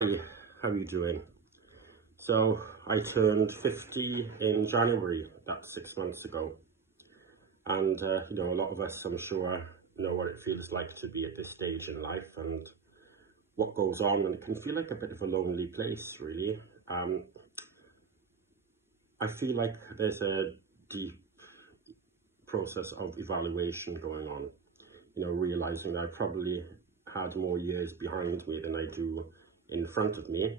Hey, how are you doing? So I turned 50 in January, that's 6 months ago. And, a lot of us, I'm sure, know what it feels like to be at this stage in life and what goes on. And it can feel like a bit of a lonely place, really. I feel like there's a deep process of evaluation going on, realizing that I probably had more years behind me than I do in front of me.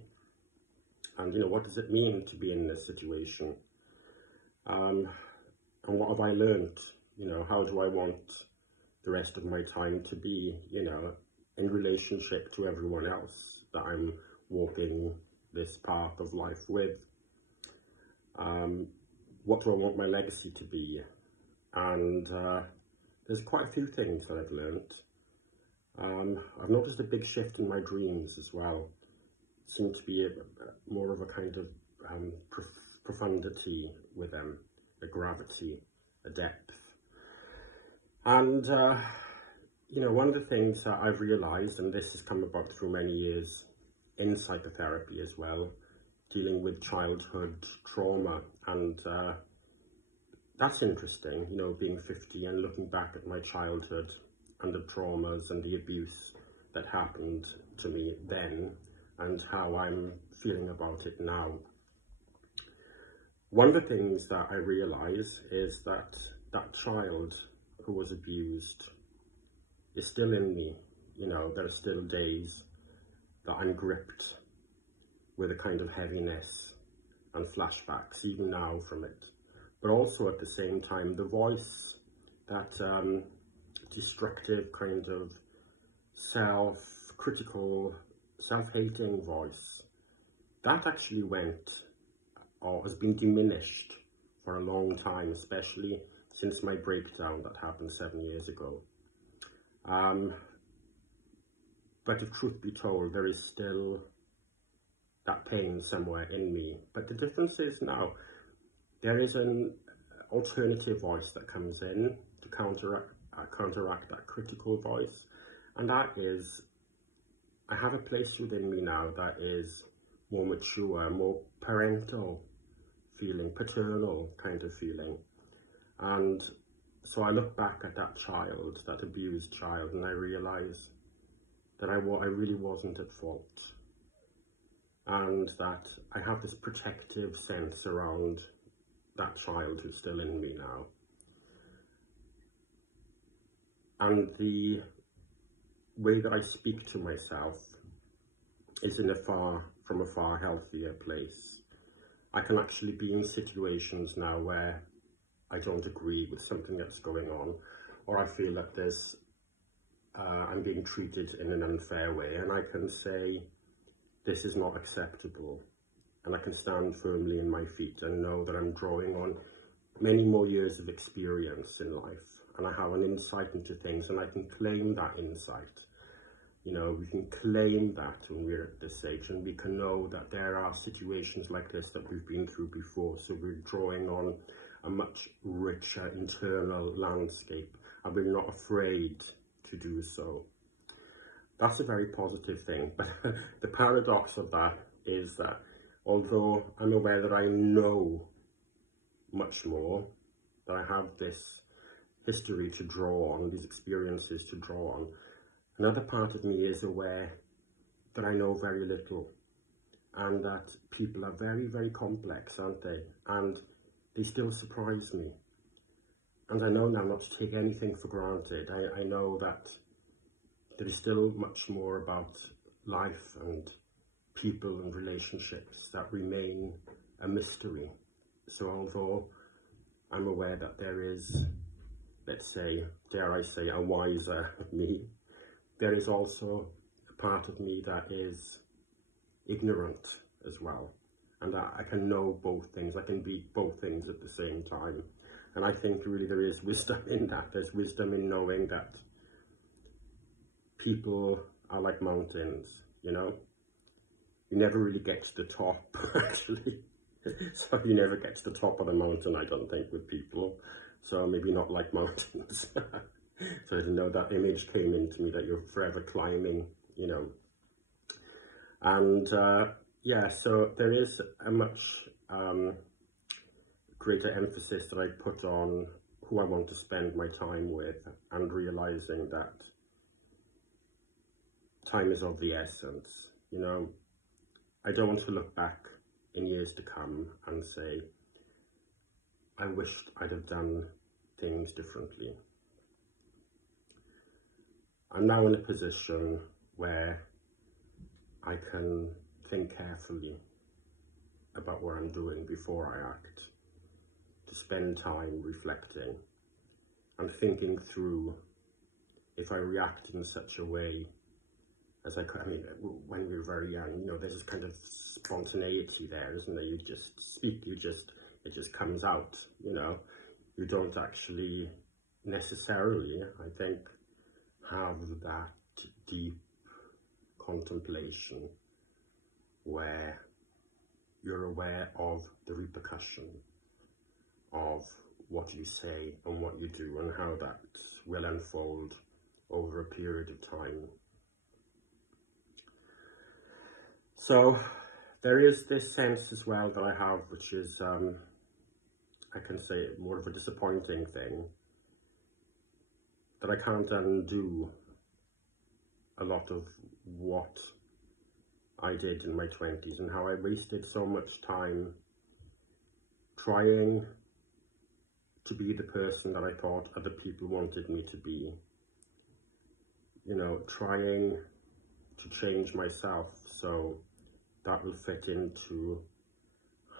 And, what does it mean to be in this situation? And what have I learned? How do I want the rest of my time to be, in relationship to everyone else that I'm walking this path of life with? What do I want my legacy to be? And there's quite a few things that I've learned. I've noticed a big shift in my dreams as well. Seem to be more of a kind of profundity with them, a gravity, a depth. And, one of the things that I've realised, and this has come about through many years in psychotherapy as well, dealing with childhood trauma, and that's interesting, being 50 and looking back at my childhood and the traumas and the abuse that happened to me then, and how I'm feeling about it now. One of the things that I realise is that that child who was abused is still in me. There are still days that I'm gripped with a kind of heaviness and flashbacks, even now, from it. But also at the same time, the voice, that destructive kind of self-critical, self-hating voice, that actually went, or has been diminished for a long time, especially since my breakdown that happened 7 years ago. But if truth be told, there is still that pain somewhere in me. But the difference is now, there is an alternative voice that comes in to counteract that critical voice. And that is, I have a place within me now that is more mature, more parental feeling, paternal kind of feeling. And so I look back at that child, that abused child, and I realise that I really wasn't at fault. And that I have this protective sense around that child who's still in me now. And the way that I speak to myself is from a far healthier place. I can actually be in situations now where I don't agree with something that's going on, or I feel that I'm being treated in an unfair way, and I can say, this is not acceptable, and I can stand firmly in my feet and know that I'm drawing on many more years of experience in life, and I have an insight into things, and I can claim that insight. We can claim that when we're at this age, and we can know that there are situations like this that we've been through before, so we're drawing on a much richer internal landscape, and we're not afraid to do so. That's a very positive thing, but the paradox of that is that although I'm aware that I know much more, that I have this history to draw on, these experiences to draw on, another part of me is aware that I know very little, and that people are very, very complex, aren't they? And they still surprise me. And I know now not to take anything for granted. I know that there is still much more about life and people and relationships that remain a mystery. So although I'm aware that there is, let's say, dare I say, a wiser me, there is also a part of me that is ignorant as well. And that I can know both things. I can be both things at the same time. And I think really there is wisdom in that. There's wisdom in knowing that people are like mountains, You never really get to the top, actually. So you never get to the top of the mountain, I don't think, with people. So maybe not like mountains. So I didn't know that image came into me, that you're forever climbing, And yeah, so there is a much greater emphasis that I put on who I want to spend my time with, and realizing that time is of the essence. You know, I don't want to look back in years to come and say, I wished I'd have done things differently. I'm now in a position where I can think carefully about what I'm doing before I act, to spend time reflecting and thinking through if I react in such a way as I mean, when we were very young, you know, there's this kind of spontaneity there, isn't there? You just speak, it just comes out, you know. You don't actually necessarily, I think, have that deep contemplation where you're aware of the repercussion of what you say and what you do, and how that will unfold over a period of time. So there is this sense as well that I have, which is, I can say, more of a disappointing thing, that I can't undo a lot of what I did in my 20s, and how I wasted so much time trying to be the person that I thought other people wanted me to be. You know, trying to change myself so that will fit into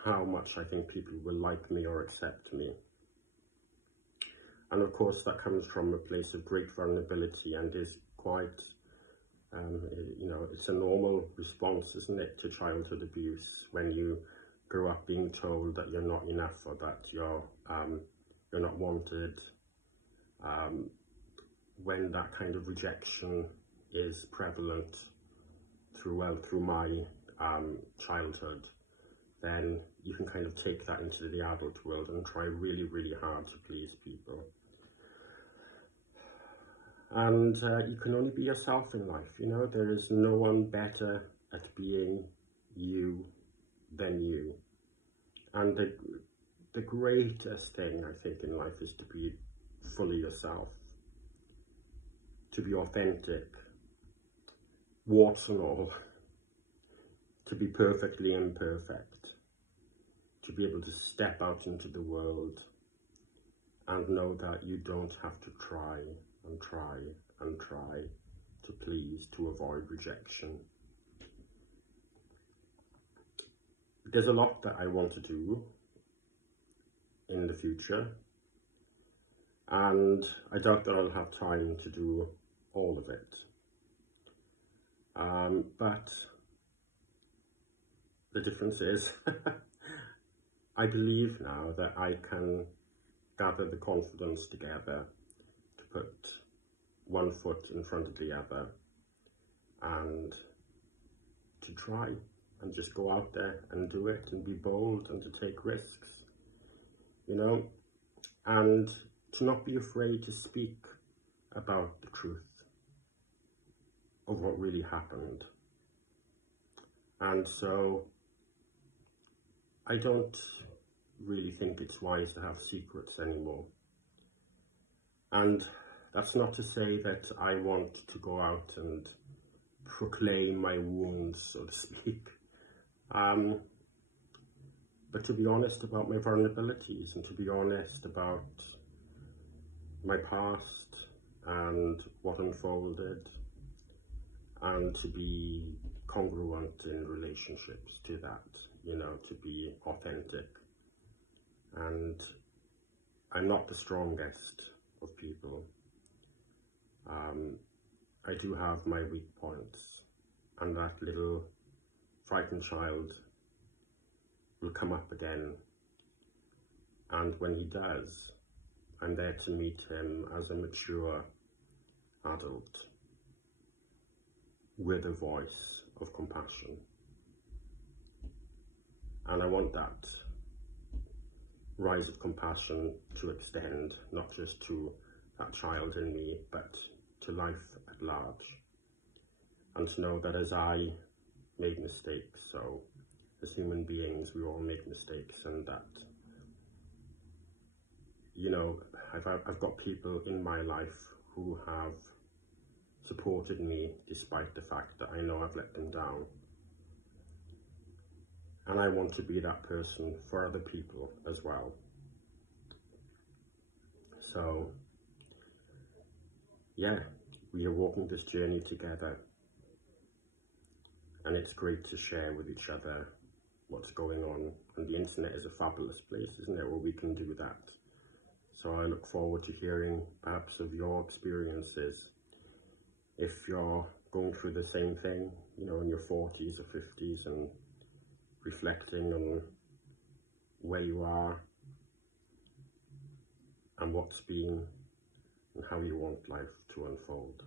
how much I think people will like me or accept me. And of course that comes from a place of great vulnerability, and is quite, you know, it's a normal response, isn't it, to childhood abuse, when you grow up being told that you're not enough, or that you're not wanted. When that kind of rejection is prevalent through my childhood, then you can kind of take that into the adult world and try really, really hard to please people. And you can only be yourself in life, you know. There is no one better at being you than you. And the greatest thing, I think, in life is to be fully yourself, to be authentic, warts and all, to be perfectly imperfect, to be able to step out into the world and know that you don't have to try and try and try to please, to avoid rejection. There's a lot that I want to do in the future, and I doubt that I'll have time to do all of it. But the difference is, I believe now that I can gather the confidence together to put one foot in front of the other and to try and just go out there and do it and be bold and to take risks, you know, and to not be afraid to speak about the truth of what really happened. And so I don't really think it's wise to have secrets anymore. And that's not to say that I want to go out and proclaim my wounds, so to speak. But to be honest about my vulnerabilities, and to be honest about my past and what unfolded, and to be congruent in relationships to that, you know, to be authentic. And I'm not the strongest of people. I do have my weak points, and that little frightened child will come up again, and when he does, I'm there to meet him as a mature adult with a voice of compassion. And I want that rise of compassion to extend not just to that child in me, but to life at large. And to know that as I made mistakes. So as human beings, we all make mistakes, and that, you know, I've got people in my life who have supported me despite the fact that I know I've let them down. And I want to be that person for other people as well. So, yeah, we are walking this journey together. And it's great to share with each other what's going on. And the internet is a fabulous place, isn't it, where we can do that. So I look forward to hearing perhaps of your experiences. If you're going through the same thing, you know, in your 40s or 50s, and reflecting on where you are and what's been and how you want life to unfold.